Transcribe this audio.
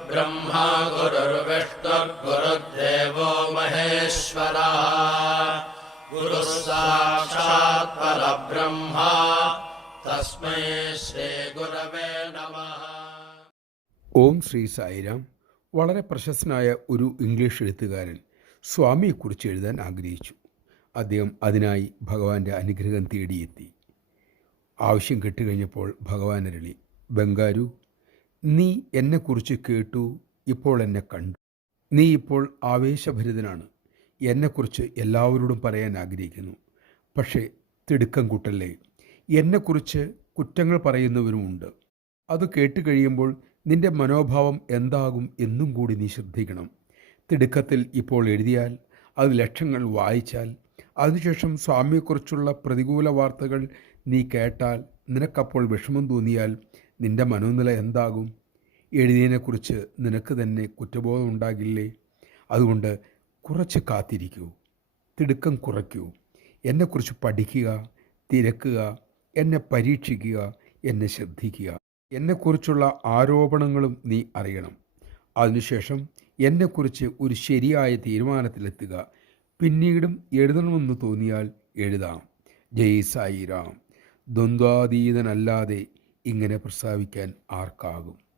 गुरुर्ब्रह्मा गुरुर्विष्णुर्गुरुर्देवो महेश्वरः गुरुः साक्षात् परब्रह्मा तस्मै ശ്രീഗുരവേ നമഃ. ഓം ശ്രീ സായിരാം. വളരെ പ്രശസ്തനായ ഒരു ഇംഗ്ലീഷ് എഴുത്തുകാരൻ സ്വാമിയെക്കുറിച്ച് എഴുതാൻ ആഗ്രഹിച്ചു. അദ്ദേഹം അതിനായി ഭഗവാന്റെ അനുഗ്രഹം തേടിയെത്തി. ആവശ്യം കെട്ടുകഴിഞ്ഞപ്പോൾ ഭഗവാൻ അരുളി, ബംഗാരു, നീ എന്നെക്കുറിച്ച് കേട്ടു, ഇപ്പോൾ എന്നെ കണ്ടു. നീ ഇപ്പോൾ ആവേശഭരിതനാണ്. എന്നെക്കുറിച്ച് എല്ലാവരോടും പറയാൻ ആഗ്രഹിക്കുന്നു. പക്ഷേ തിടുക്കം കൂട്ടല്ലേ. എന്നെക്കുറിച്ച് കുറ്റങ്ങൾ പറയുന്നവരുമുണ്ട്. അത് കേട്ട് കഴിയുമ്പോൾ നിന്റെ മനോഭാവം എന്താകും എന്നും കൂടി നീ ശ്രദ്ധിക്കണം. തിടുക്കത്തിൽ ഇപ്പോൾ എഴുതിയാൽ, അത് ലക്ഷങ്ങൾ വായിച്ചാൽ, അതിനുശേഷം സ്വാമിയെക്കുറിച്ചുള്ള പ്രതികൂല വാർത്തകൾ നീ കേട്ടാൽ, നിനക്കപ്പോൾ വിഷമം തോന്നിയാൽ നിന്റെ മനോനില എന്താകും? എഴുതിയതിനെക്കുറിച്ച് നിനക്ക് തന്നെ കുറ്റബോധം ഉണ്ടാകില്ലേ? അതുകൊണ്ട് കുറച്ച് കാത്തിരിക്കൂ, തിടുക്കം കുറയ്ക്കൂ. എന്നെക്കുറിച്ച് പഠിക്കുക, തിരക്കുക, എന്നെ പരീക്ഷിക്കുക, എന്നെ ശ്രദ്ധിക്കുക. എന്നെക്കുറിച്ചുള്ള ആരോപണങ്ങളും നീ അറിയണം. അതിനുശേഷം എന്നെക്കുറിച്ച് ഒരു ശരിയായ തീരുമാനത്തിലെത്തുക. പിന്നീടും എഴുതണമെന്ന് തോന്നിയാൽ എഴുതാം. ജയ് സായിറാം. ദ്വന്ദ്വാതീതനല്ലാതെ ഇങ്ങനെ പ്രസ്താവിക്കാൻ ആർക്കാകും?